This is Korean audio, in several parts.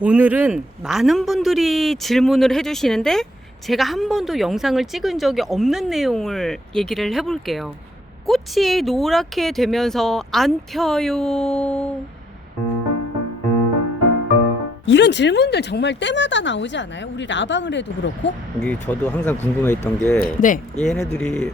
오늘은 많은 분들이 질문을 해주시는데 제가 한 번도 영상을 찍은 적이 없는 내용을 얘기를 해볼게요. 꽃이 노랗게 되면서 안 펴요. 이런 질문들 정말 때마다 나오지 않아요? 우리 라방을 해도 그렇고. 이게 저도 항상 궁금했던 게 네. 얘네들이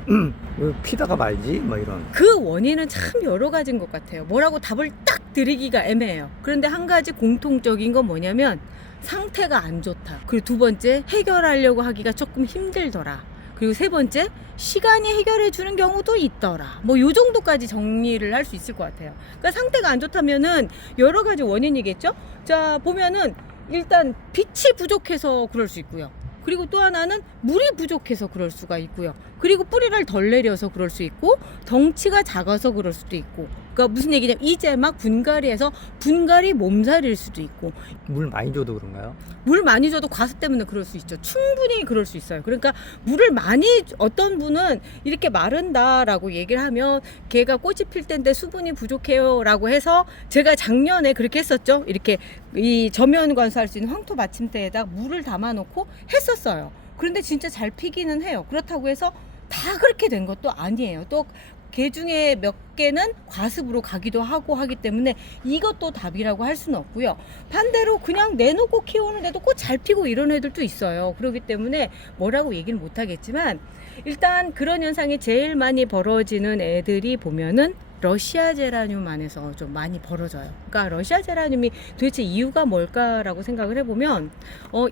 왜 피다가 말지? 뭐 이런. 그 원인은 참 여러 가지인 것 같아요. 뭐라고 답을 딱 드리기가 애매해요. 그런데 한 가지 공통적인 건 뭐냐면 상태가 안 좋다. 그리고 두 번째, 해결하려고 하기가 조금 힘들더라. 그리고 세 번째, 시간이 해결해 주는 경우도 있더라. 뭐 요 정도까지 정리를 할 수 있을 것 같아요. 그러니까 상태가 안 좋다면은 여러 가지 원인이겠죠. 자, 보면은 일단 빛이 부족해서 그럴 수 있고요. 그리고 또 하나는 물이 부족해서 그럴 수가 있고요. 그리고 뿌리를 덜 내려서 그럴 수 있고, 덩치가 작아서 그럴 수도 있고. 그러니까 무슨 얘기냐면 이제 막 분갈이해서 분갈이 몸살일 수도 있고, 물 많이 줘도 그런가요? 물 많이 줘도 과습 때문에 그럴 수 있죠. 충분히 그럴 수 있어요. 그러니까 물을 많이, 어떤 분은 이렇게 마른다라고 얘기를 하면 걔가 꽃이 필 때인데 수분이 부족해요 라고 해서, 제가 작년에 그렇게 했었죠. 이렇게 이 저면 관수할 수 있는 황토 받침대에다 물을 담아 놓고 했었어요. 그런데 진짜 잘 피기는 해요. 그렇다고 해서 다 그렇게 된 것도 아니에요. 또 개 중에 몇 개는 과습으로 가기도 하고 하기 때문에 이것도 답이라고 할 수는 없고요. 반대로 그냥 내놓고 키우는데도 꽃 잘 피고 이런 애들도 있어요. 그렇기 때문에 뭐라고 얘기는 못 하겠지만, 일단 그런 현상이 제일 많이 벌어지는 애들이 보면은 러시아 제라늄 안에서 좀 많이 벌어져요. 그러니까 러시아 제라늄이 도대체 이유가 뭘까라고 생각을 해보면,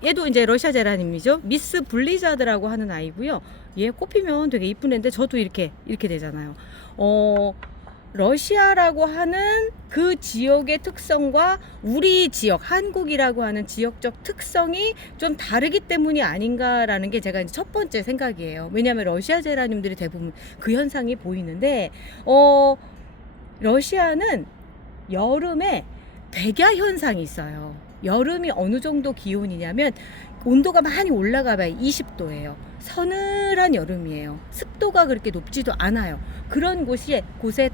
얘도 이제 러시아 제라늄이죠. 미스 블리자드라고 하는 아이고요. 얘 꽃 피면 되게 이쁜 애인데 저도 이렇게 되잖아요. 러시아라고 하는 그 지역의 특성과 우리 지역, 한국이라고 하는 지역적 특성이 좀 다르기 때문이 아닌가라는 게 제가 이제 첫 번째 생각이에요. 왜냐하면 러시아 제라늄들이 대부분 그 현상이 보이는데, 러시아는 여름에 백야 현상이 있어요. 여름이 어느 정도 기온이냐면 온도가 많이 올라가봐야 20도예요. 서늘한 여름이에요. 습도가 그렇게 높지도 않아요. 그런 곳에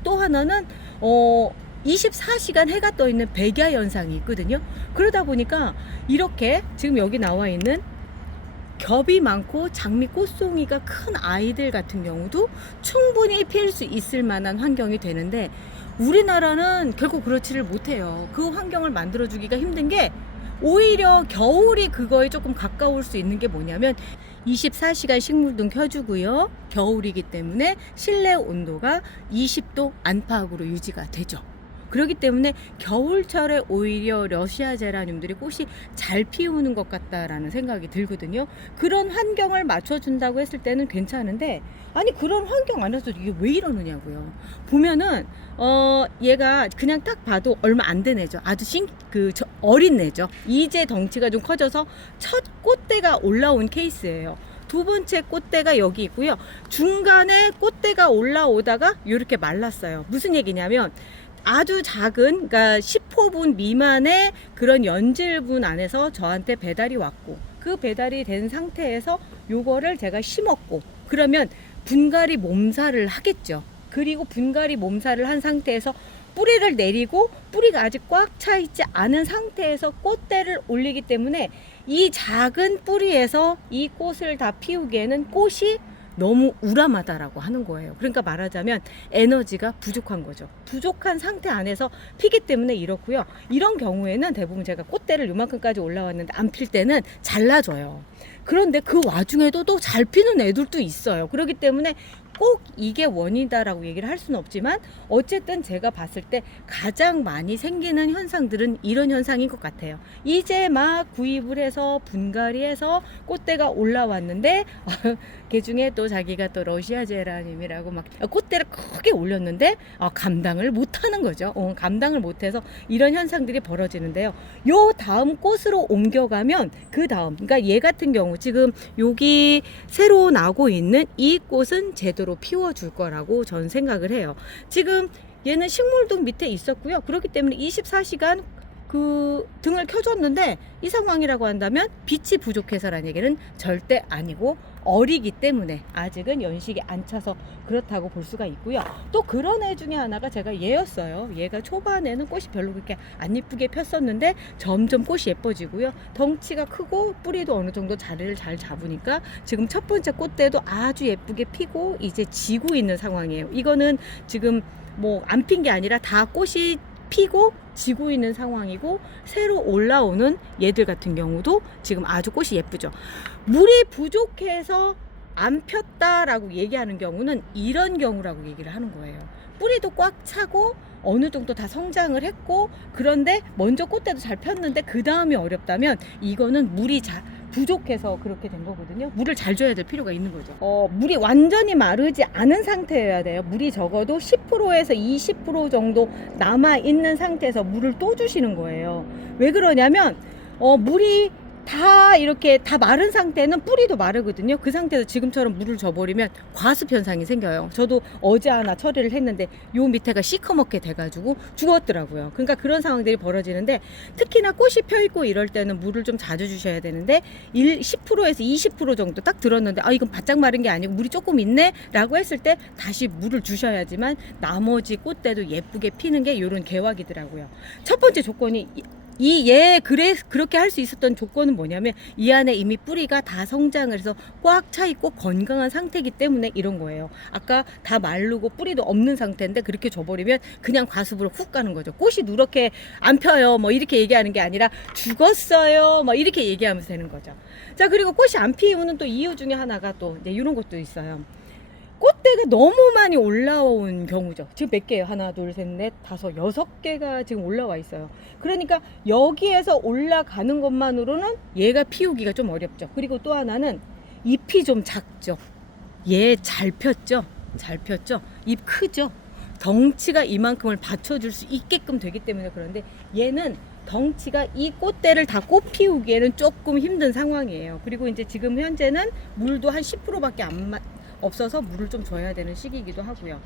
또 하나는 24시간 해가 떠 있는 백야 현상이 있거든요. 그러다 보니까 이렇게 지금 여기 나와 있는 겹이 많고 장미 꽃송이가 큰 아이들 같은 경우도 충분히 필 수 있을 만한 환경이 되는데, 우리나라는 결국 그렇지를 못해요. 그 환경을 만들어주기가 힘든 게, 오히려 겨울이 그거에 조금 가까울 수 있는 게 뭐냐면 24시간 식물등 켜주고요. 겨울이기 때문에 실내 온도가 20도 안팎으로 유지가 되죠. 그렇기 때문에 겨울철에 오히려 러시아 제라늄들이 꽃이 잘 피우는 것 같다라는 생각이 들거든요. 그런 환경을 맞춰준다고 했을 때는 괜찮은데, 아니 그런 환경 안에서 이게 왜 이러느냐고요. 보면은 얘가 그냥 딱 봐도 얼마 안 된 애죠. 아주 어린 애죠. 이제 덩치가 좀 커져서 첫 꽃대가 올라온 케이스예요. 두 번째 꽃대가 여기 있고요. 중간에 꽃대가 올라오다가 이렇게 말랐어요. 무슨 얘기냐면 아주 작은, 그러니까 10호분 미만의 그런 연질분 안에서 저한테 배달이 왔고, 그 배달이 된 상태에서 요거를 제가 심었고, 그러면 분갈이 몸살을 하겠죠. 그리고 분갈이 몸살을 한 상태에서 뿌리를 내리고 뿌리가 아직 꽉 차 있지 않은 상태에서 꽃대를 올리기 때문에 이 작은 뿌리에서 이 꽃을 다 피우기에는 꽃이 너무 우람하다라고 하는 거예요. 그러니까 말하자면 에너지가 부족한 거죠. 부족한 상태 안에서 피기 때문에 이렇고요. 이런 경우에는 대부분 제가 꽃대를 요만큼까지 올라왔는데 안 필 때는 잘라줘요. 그런데 그 와중에도 또 잘 피는 애들도 있어요. 그렇기 때문에 꼭 이게 원인이다라고 얘기를 할 수는 없지만, 어쨌든 제가 봤을 때 가장 많이 생기는 현상들은 이런 현상인 것 같아요. 이제 막 구입을 해서 분갈이해서 꽃대가 올라왔는데 그 중에 또 자기가 또 러시아 제라늄이라고 막 꽃대를 크게 올렸는데 감당을 못하는 거죠. 감당을 못해서 이런 현상들이 벌어지는데요. 요 다음 꽃으로 옮겨가면 그 다음, 그러니까 얘 같은 경우 지금 여기 새로 나고 있는 이 꽃은 제대로 피워줄 거라고 전 생각을 해요. 지금 얘는 식물등 밑에 있었고요. 그렇기 때문에 24시간 그 등을 켜줬는데 이 상황이라고 한다면 빛이 부족해서라는 얘기는 절대 아니고 어리기 때문에 아직은 연식이 안 차서 그렇다고 볼 수가 있고요. 또 그런 애 중에 하나가 제가 얘였어요. 얘가 초반에는 꽃이 별로 그렇게 안 예쁘게 폈었는데 점점 꽃이 예뻐지고요. 덩치가 크고 뿌리도 어느 정도 자리를 잘 잡으니까 지금 첫 번째 꽃대도 아주 예쁘게 피고 이제 지고 있는 상황이에요. 이거는 지금 뭐 안 핀 게 아니라 다 꽃이 피고 지고 있는 상황이고, 새로 올라오는 얘들 같은 경우도 지금 아주 꽃이 예쁘죠. 물이 부족해서 안 폈다라고 얘기하는 경우는 이런 경우라고 얘기를 하는 거예요. 뿌리도 꽉 차고 어느 정도 다 성장을 했고, 그런데 먼저 꽃대도 잘 폈는데 그 다음이 어렵다면 이거는 물이 부족해서 그렇게 된 거거든요. 물을 잘 줘야 될 필요가 있는 거죠. 물이 완전히 마르지 않은 상태여야 돼요. 물이 적어도 10%에서 20% 정도 남아 있는 상태에서 물을 또 주시는 거예요. 왜 그러냐면 물이 다 이렇게 다 마른 상태는 뿌리도 마르거든요. 그 상태에서 지금처럼 물을 줘버리면 과습 현상이 생겨요. 저도 어제 하나 처리를 했는데 요 밑에가 시커멓게 돼가지고 죽었더라고요. 그러니까 그런 상황들이 벌어지는데, 특히나 꽃이 펴있고 이럴 때는 물을 좀 자주 주셔야 되는데 10%에서 20% 정도 딱 들었는데 이건 바짝 마른 게 아니고 물이 조금 있네 라고 했을 때 다시 물을 주셔야지만 나머지 꽃대도 예쁘게 피는 게 요런 개화기더라고요. 첫 번째 조건이 그렇게 할 수 있었던 조건은 뭐냐면 이 안에 이미 뿌리가 다 성장을 해서 꽉 차 있고 건강한 상태이기 때문에 이런 거예요. 아까 다 마르고 뿌리도 없는 상태인데 그렇게 줘버리면 그냥 과습으로 훅 가는 거죠. 꽃이 누렇게 안 펴요 뭐 이렇게 얘기하는 게 아니라 죽었어요 뭐 이렇게 얘기하면서 되는 거죠. 자, 그리고 꽃이 안 피우는 또 이유 중에 하나가 또 이제 이런 것도 있어요. 꽃대가 너무 많이 올라온 경우죠. 지금 몇 개예요? 하나, 둘, 셋, 넷, 다섯, 6개가 지금 올라와 있어요. 그러니까 여기에서 올라가는 것만으로는 얘가 피우기가 좀 어렵죠. 그리고 또 하나는 잎이 좀 작죠. 얘 잘 폈죠? 잘 폈죠? 잎 크죠? 덩치가 이만큼을 받쳐줄 수 있게끔 되기 때문에. 그런데 얘는 덩치가 이 꽃대를 다 꽃 피우기에는 조금 힘든 상황이에요. 그리고 이제 지금 현재는 물도 한 10%밖에 없어서 물을 좀 줘야 되는 시기이기도 하고요.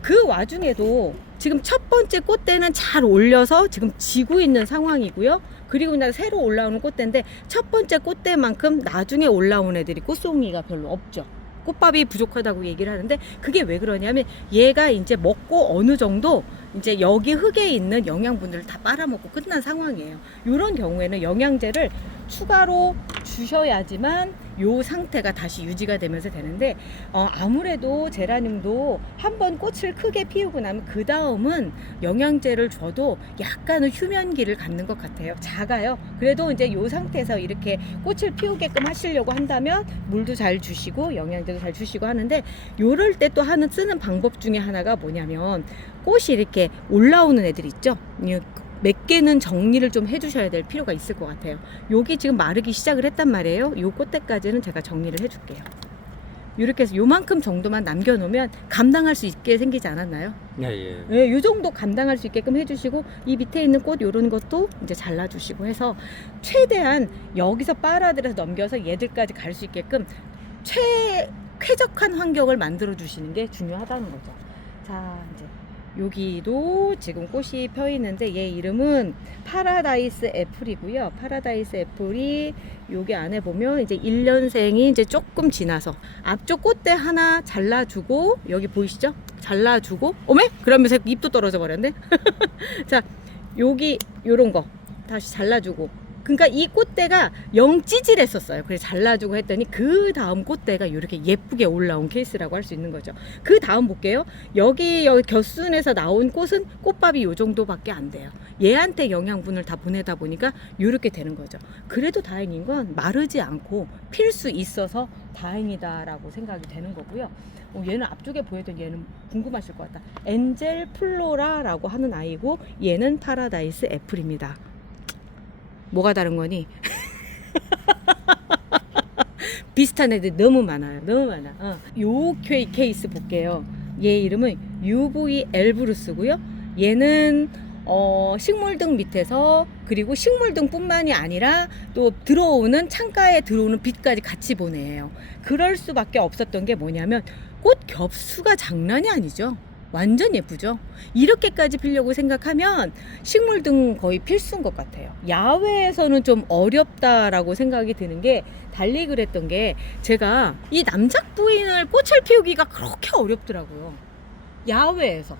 그 와중에도 지금 첫 번째 꽃대는 잘 올려서 지금 지고 있는 상황이고요. 그리고 나서 새로 올라오는 꽃대인데 첫 번째 꽃대만큼 나중에 올라온 애들이 꽃송이가 별로 없죠. 꽃밥이 부족하다고 얘기를 하는데, 그게 왜 그러냐면 얘가 이제 먹고 어느 정도 이제 여기 흙에 있는 영양분들을 다 빨아먹고 끝난 상황이에요. 이런 경우에는 영양제를 추가로 주셔야지만 요 상태가 다시 유지가 되면서 되는데, 아무래도 제라늄도 한번 꽃을 크게 피우고 나면 그 다음은 영양제를 줘도 약간은 휴면기를 갖는 것 같아요. 작아요. 그래도 이제 요 상태에서 이렇게 꽃을 피우게끔 하시려고 한다면 물도 잘 주시고 영양제도 잘 주시고 하는데, 요럴 때 또 쓰는 방법 중에 하나가 뭐냐면, 꽃이 이렇게 올라오는 애들 있죠? 몇 개는 정리를 좀 해주셔야 될 필요가 있을 것 같아요. 여기 지금 마르기 시작을 했단 말이에요. 요 꽃대까지는 제가 정리를 해줄게요. 이렇게 해서 요만큼 정도만 남겨놓으면 감당할 수 있게 생기지 않았나요? 예. 네, 요 정도 감당할 수 있게끔 해주시고, 이 밑에 있는 꽃 요런 것도 이제 잘라주시고 해서 최대한 여기서 빨아들여서 넘겨서 얘들까지 갈 수 있게끔 쾌적한 환경을 만들어 주시는 게 중요하다는 거죠. 자, 이제 여기도 지금 꽃이 펴 있는데 얘 이름은 파라다이스 애플이고요. 파라다이스 애플이 여기 안에 보면 이제 1년생이 이제 조금 지나서 앞쪽 꽃대 하나 잘라주고, 여기 보이시죠? 잘라주고, 어메? 그러면서 잎도 떨어져 버렸네. 자, 여기 요런 거 다시 잘라주고, 그러니까 이 꽃대가 영 찌질했었어요. 그래서 잘라주고 했더니 그 다음 꽃대가 이렇게 예쁘게 올라온 케이스라고 할 수 있는 거죠. 그 다음 볼게요. 여기 곁순에서 나온 꽃은 꽃밥이 요 정도밖에 안 돼요. 얘한테 영양분을 다 보내다 보니까 이렇게 되는 거죠. 그래도 다행인 건 마르지 않고 필 수 있어서 다행이다라고 생각이 되는 거고요. 얘는 앞쪽에 보여준 얘는 궁금하실 것 같다. 엔젤 플로라라고 하는 아이고, 얘는 파라다이스 애플입니다. 뭐가 다른 거니? 비슷한 애들 너무 많아요. 너무 많아. 요 케이스 볼게요. 얘 이름은 UV 엘브루스고요. 얘는 식물등 밑에서, 그리고 식물등 뿐만이 아니라 또 창가에 들어오는 빛까지 같이 보내요. 그럴 수밖에 없었던 게 뭐냐면 꽃 겹수가 장난이 아니죠. 완전 예쁘죠. 이렇게까지 피려고 생각하면 식물등 거의 필수인 것 같아요. 야외에서는 좀 어렵다라고 생각이 드는 게, 달리 그랬던 게, 제가 이 남작부인을 꽃을 피우기가 그렇게 어렵더라고요. 야외에서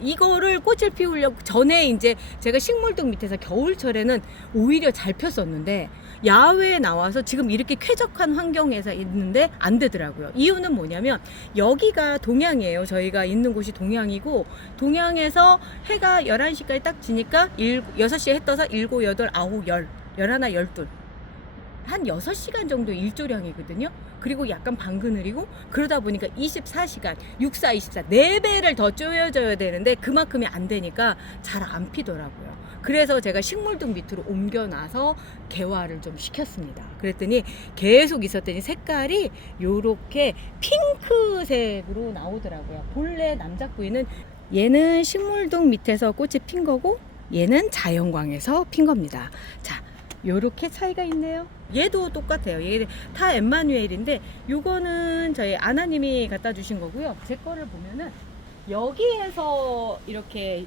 이거를 꽃을 피우려고, 전에 이제 제가 식물등 밑에서 겨울철에는 오히려 잘 폈었는데, 야외에 나와서 지금 이렇게 쾌적한 환경에서 있는데 안 되더라고요. 이유는 뭐냐면, 여기가 동양이에요. 저희가 있는 곳이 동양이고, 동양에서 해가 11시까지 딱 지니까 6시에 해 떠서 7, 8, 9, 10, 11, 12, 한 6시간 정도 일조량이거든요. 그리고 약간 방그늘이고, 그러다 보니까 24시간, 64, 24, 4배를 더 쪼여져야 되는데 그만큼이 안 되니까 잘 안 피더라고요. 그래서 제가 식물등 밑으로 옮겨놔서 개화를 좀 시켰습니다. 그랬더니 계속 있었더니 색깔이 요렇게 핑크색으로 나오더라고요. 본래 남작부인은, 얘는 식물등 밑에서 꽃이 핀 거고, 얘는 자연광에서 핀 겁니다. 자, 요렇게 차이가 있네요. 얘도 똑같아요. 얘 타 엠마누엘인데, 요거는 저희 아나님이 갖다 주신 거고요. 제 거를 보면은 여기에서 이렇게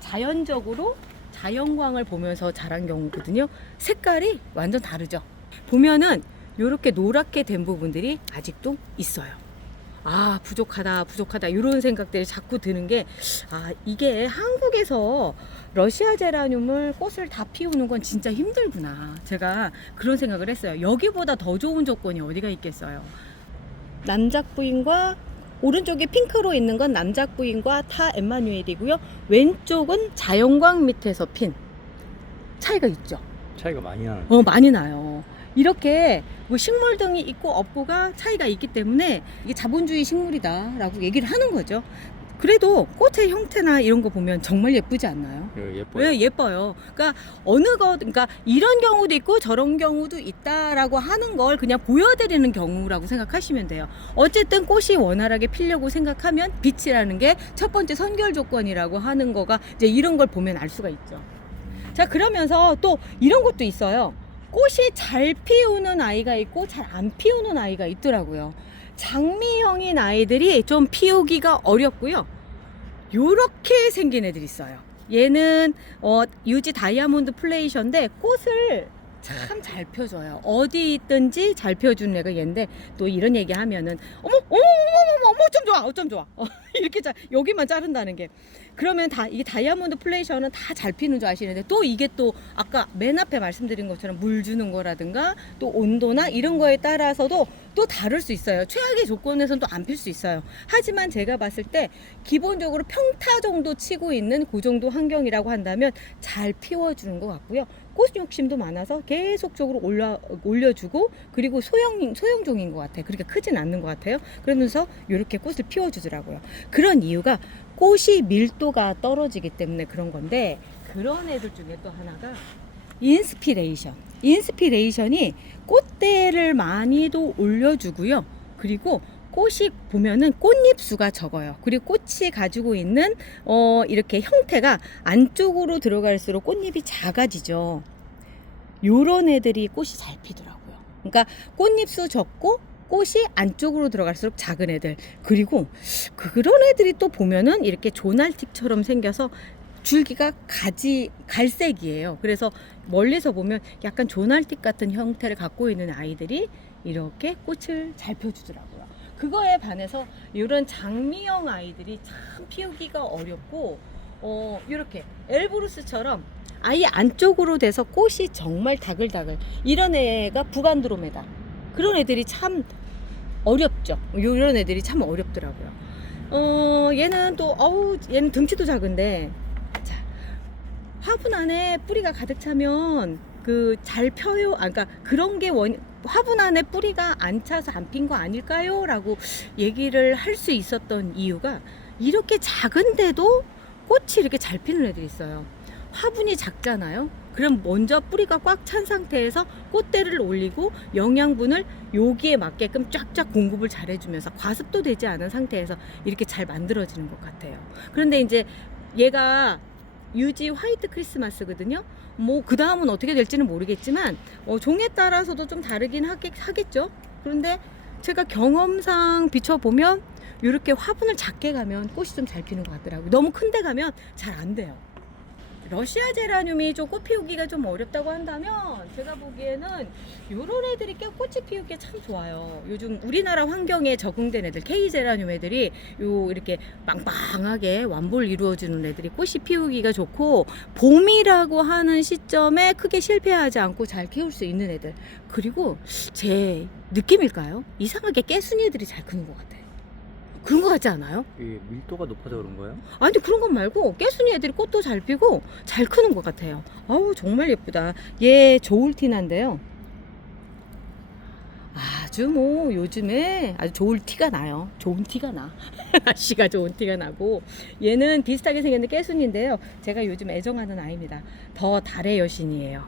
자연적으로 자연광을 보면서 자란 경우거든요. 색깔이 완전 다르죠. 보면은 요렇게 노랗게 된 부분들이 아직도 있어요. 아, 부족하다 이런 생각들이 자꾸 드는 게, 아, 이게 한국에서 러시아 제라늄을 꽃을 다 피우는 건 진짜 힘들구나, 제가 그런 생각을 했어요. 여기보다 더 좋은 조건이 어디가 있겠어요. 남작부인과, 오른쪽에 핑크로 있는 건 남작부인과 타 엠마누엘이고요. 왼쪽은 자연광 밑에서 핀. 차이가 있죠. 차이가 많이 나는. 많이 나요. 이렇게 뭐 식물등이 있고 없고가 차이가 있기 때문에 이게 자본주의 식물이다라고 얘기를 하는 거죠. 그래도 꽃의 형태나 이런 거 보면 정말 예쁘지 않나요? 예뻐요. 네, 예뻐요. 그러니까 그러니까 이런 경우도 있고 저런 경우도 있다라고 하는 걸 그냥 보여드리는 경우라고 생각하시면 돼요. 어쨌든 꽃이 원활하게 피려고 생각하면 빛이라는 게 첫 번째 선결 조건이라고 하는 거가, 이제 이런 걸 보면 알 수가 있죠. 자, 그러면서 또 이런 것도 있어요. 꽃이 잘 피우는 아이가 있고 잘 안 피우는 아이가 있더라고요. 장미형인 아이들이 좀 피우기가 어렵고요. 요렇게 생긴 애들이 있어요. 얘는 유지 다이아몬드 플레이션인데 꽃을 참 잘 펴줘요. 어디 있든지 잘 펴주는 애가 얘인데, 또 이런 얘기 하면은 어머 어쩜 좋아 이렇게 여기만 자른다는 게, 그러면 이게 다이아몬드 플레이션은 다 잘 피는 줄 아시는데, 또 이게 또 아까 맨 앞에 말씀드린 것처럼 물 주는 거라든가 또 온도나 이런 거에 따라서도 또 다를 수 있어요. 최악의 조건에서는 또 안 필 수 있어요. 하지만 제가 봤을 때 기본적으로 평타 정도 치고 있는 그 정도 환경이라고 한다면 잘 피워주는 것 같고요. 꽃 욕심도 많아서 계속적으로 올려주고, 그리고 소형종인 것 같아요. 그렇게 크진 않는 것 같아요. 그러면서 이렇게 꽃을 피워주더라고요. 그런 이유가 꽃이 밀도가 떨어지기 때문에 그런 건데, 그런 애들 중에 또 하나가 인스피레이션이 꽃대를 많이도 올려주고요. 그리고 꽃이 보면은 꽃잎수가 적어요. 그리고 꽃이 가지고 있는 이렇게 형태가 안쪽으로 들어갈수록 꽃잎이 작아지죠. 요런 애들이 꽃이 잘 피더라고요. 그러니까 꽃잎수 적고 꽃이 안쪽으로 들어갈수록 작은 애들, 그리고 그런 애들이 또 보면은 이렇게 조날틱처럼 생겨서 줄기가 갈색이에요. 그래서 멀리서 보면 약간 조날틱 같은 형태를 갖고 있는 아이들이 이렇게 꽃을 잘 펴주더라고요. 그거에 반해서 이런 장미형 아이들이 참 피우기가 어렵고, 이렇게 엘브루스처럼 아예 안쪽으로 돼서 꽃이 정말 다글다글, 이런 애가 북안드로메다, 그런 애들이 참 어렵죠. 이런 애들이 참 어렵더라고요. 얘는 또 얘는 등치도 작은데, 자, 화분 안에 뿌리가 가득 차면 잘 펴요. 그러니까 그런 게 화분 안에 뿌리가 안 차서 안 핀 거 아닐까요? 라고 얘기를 할 수 있었던 이유가, 이렇게 작은데도 꽃이 이렇게 잘 피는 애들이 있어요. 화분이 작잖아요. 그럼 먼저 뿌리가 꽉 찬 상태에서 꽃대를 올리고 영양분을 여기에 맞게끔 쫙쫙 공급을 잘 해주면서 과습도 되지 않은 상태에서 이렇게 잘 만들어지는 것 같아요. 그런데 이제 얘가 유지 화이트 크리스마스거든요. 뭐 그 다음은 어떻게 될지는 모르겠지만 종에 따라서도 좀 다르긴 하겠죠. 그런데 제가 경험상 비춰보면 이렇게 화분을 작게 가면 꽃이 좀 잘 피는 것 같더라고요. 너무 큰데 가면 잘 안 돼요. 러시아 제라늄이 좀 꽃 피우기가 좀 어렵다고 한다면 제가 보기에는 이런 애들이 꽤 꽃이 피우기에 참 좋아요. 요즘 우리나라 환경에 적응된 애들, K 제라늄 애들이 이렇게 빵빵하게 완볼 이루어지는 애들이 꽃이 피우기가 좋고, 봄이라고 하는 시점에 크게 실패하지 않고 잘 키울 수 있는 애들. 그리고 제 느낌일까요? 이상하게 깨순이들이 잘 크는 것 같아요. 그런 것 같지 않아요? 이 밀도가 높아서 그런 거예요? 아니 그런 건 말고 깨순이 애들이 꽃도 잘 피고 잘 크는 것 같아요. 아우 정말 예쁘다. 얘 조울티나인데요. 아주 뭐 요즘에 아주 좋을 티가 나요. 좋은 티가 나. 날씨가 좋은 티가 나고, 얘는 비슷하게 생겼는데 깨순인데요. 제가 요즘 애정하는 아이입니다. 더 달의 여신이에요.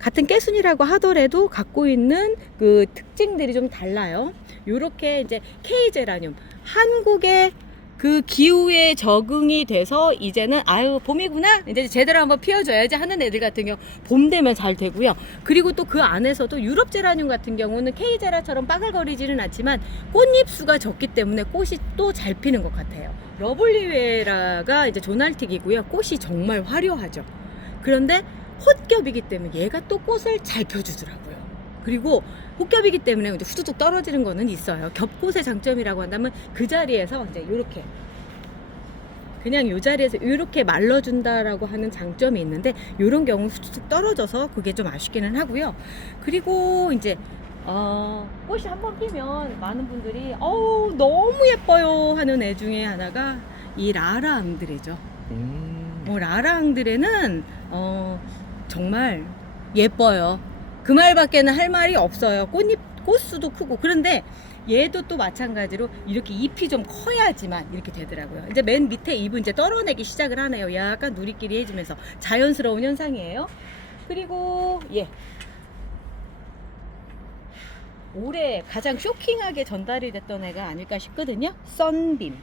같은 깨순이라고 하더라도 갖고 있는 그 특징들이 좀 달라요. 요렇게 이제 K 제라늄, 한국의 그 기후에 적응이 돼서 이제는 아유 봄이구나 이제 제대로 한번 피워줘야지 하는 애들 같은 경우 봄 되면 잘 되고요. 그리고 또 그 안에서도 유럽 제라늄 같은 경우는 K 제라처럼 빠글거리지는 않지만 꽃잎 수가 적기 때문에 꽃이 또 잘 피는 것 같아요. 러블리웨라가 이제 조날틱이고요. 꽃이 정말 화려하죠. 그런데 헛겹이기 때문에 얘가 또 꽃을 잘 펴주더라고요. 그리고 혹겹이기 때문에 이제 후두둑 떨어지는 거는 있어요. 겹꽃의 장점이라고 한다면 그 자리에서 이제 이렇게 그냥 이 자리에서 이렇게 말려준다라고 하는 장점이 있는데, 이런 경우 후두둑 떨어져서 그게 좀 아쉽기는 하고요. 그리고 이제 꽃이 한번 피면 많은 분들이 어우 너무 예뻐요 하는 애 중에 하나가 이 라라 앙드레죠. 라라 앙드레는 정말 예뻐요. 그 말밖에는 할 말이 없어요. 꽃수도 크고. 그런데 얘도 또 마찬가지로 이렇게 잎이 좀 커야지만 이렇게 되더라고요. 이제 맨 밑에 잎은 이제 떨어내기 시작을 하네요. 약간 누리끼리 해지면서 자연스러운 현상이에요. 그리고 올해 가장 쇼킹하게 전달이 됐던 애가 아닐까 싶거든요. 썬빔.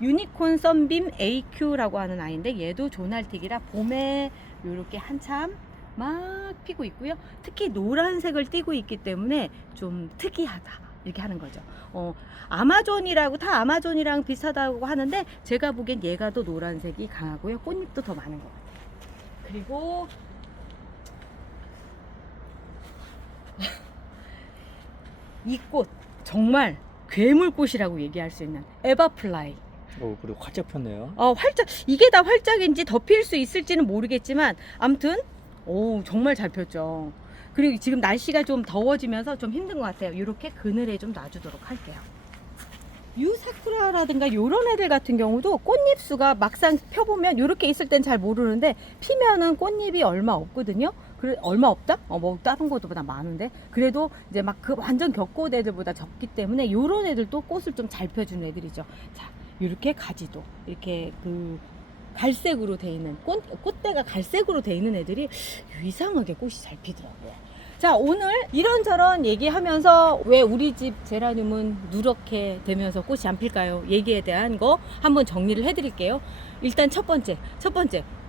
유니콘 썬빔 AQ라고 하는 아이인데, 얘도 조날틱이라 봄에 이렇게 한참 막 피고 있고요. 특히 노란색을 띠고 있기 때문에 좀 특이하다 이렇게 하는 거죠. 아마존이라고, 다 아마존이랑 비슷하다고 하는데 제가 보기엔 얘가 더 노란색이 강하고요. 꽃잎도 더 많은 것 같아요. 그리고 이 꽃 정말 괴물꽃이라고 얘기할 수 있는 에바플라이. 그리고 활짝 폈네요. 활짝, 이게 다 활짝인지 더 필 수 있을지는 모르겠지만 아무튼 정말 잘 폈죠. 그리고 지금 날씨가 좀 더워지면서 좀 힘든 것 같아요. 이렇게 그늘에 좀 놔주도록 할게요. 유사쿠라라든가 요런 애들 같은 경우도 꽃잎 수가 막상 펴보면 이렇게 있을 땐 잘 모르는데 피면은 꽃잎이 얼마 없거든요. 얼마 없다? 뭐 다른 것보다 많은데 그래도 이제 막 그 완전 겹꽃 애들보다 적기 때문에 요런 애들도 꽃을 좀 잘 펴주는 애들이죠. 자, 이렇게 가지도 이렇게 그 갈색으로 돼 있는 꽃대가 갈색으로 돼 있는 애들이 이상하게 꽃이 잘 피더라고요. 자, 오늘 이런저런 얘기하면서 왜 우리 집 제라늄은 누렇게 되면서 꽃이 안 필까요? 얘기에 대한 거 한번 정리를 해드릴게요. 일단 첫 번째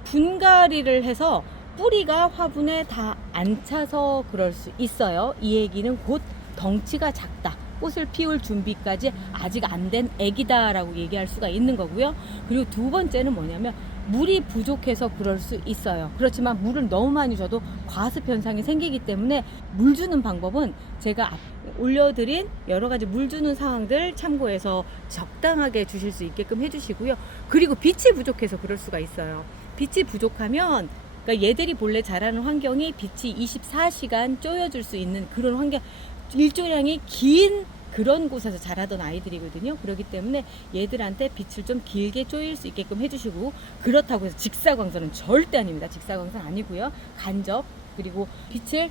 분갈이를 해서 뿌리가 화분에 다 안 차서 그럴 수 있어요. 이 얘기는 곧 덩치가 작다, 꽃을 피울 준비까지 아직 안 된 애기다 라고 얘기할 수가 있는 거고요. 그리고 두 번째는 뭐냐면 물이 부족해서 그럴 수 있어요. 그렇지만 물을 너무 많이 줘도 과습 현상이 생기기 때문에 물 주는 방법은 제가 올려드린 여러 가지 물 주는 상황들 참고해서 적당하게 주실 수 있게끔 해주시고요. 그리고 빛이 부족해서 그럴 수가 있어요. 빛이 부족하면, 그러니까 얘들이 본래 자라는 환경이 빛이 24시간 쪼여줄 수 있는 그런 환경, 일조량이 긴 그런 곳에서 자라던 아이들이거든요. 그렇기 때문에 얘들한테 빛을 좀 길게 쪼일 수 있게끔 해주시고, 그렇다고 해서 직사광선은 절대 아닙니다. 직사광선 아니고요. 간접, 그리고 빛을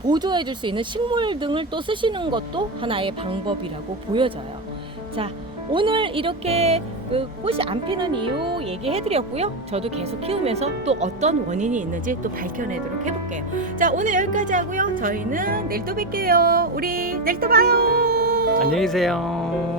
보조해 줄 수 있는 식물 등을 또 쓰시는 것도 하나의 방법이라고 보여져요. 자, 오늘 이렇게 그 꽃이 안 피는 이유 얘기해 드렸고요. 저도 계속 키우면서 또 어떤 원인이 있는지 또 밝혀내도록 해볼게요. 자, 오늘 여기까지 하고요. 저희는 내일 또 뵐게요. 우리 내일 또 봐요. 안녕히 계세요.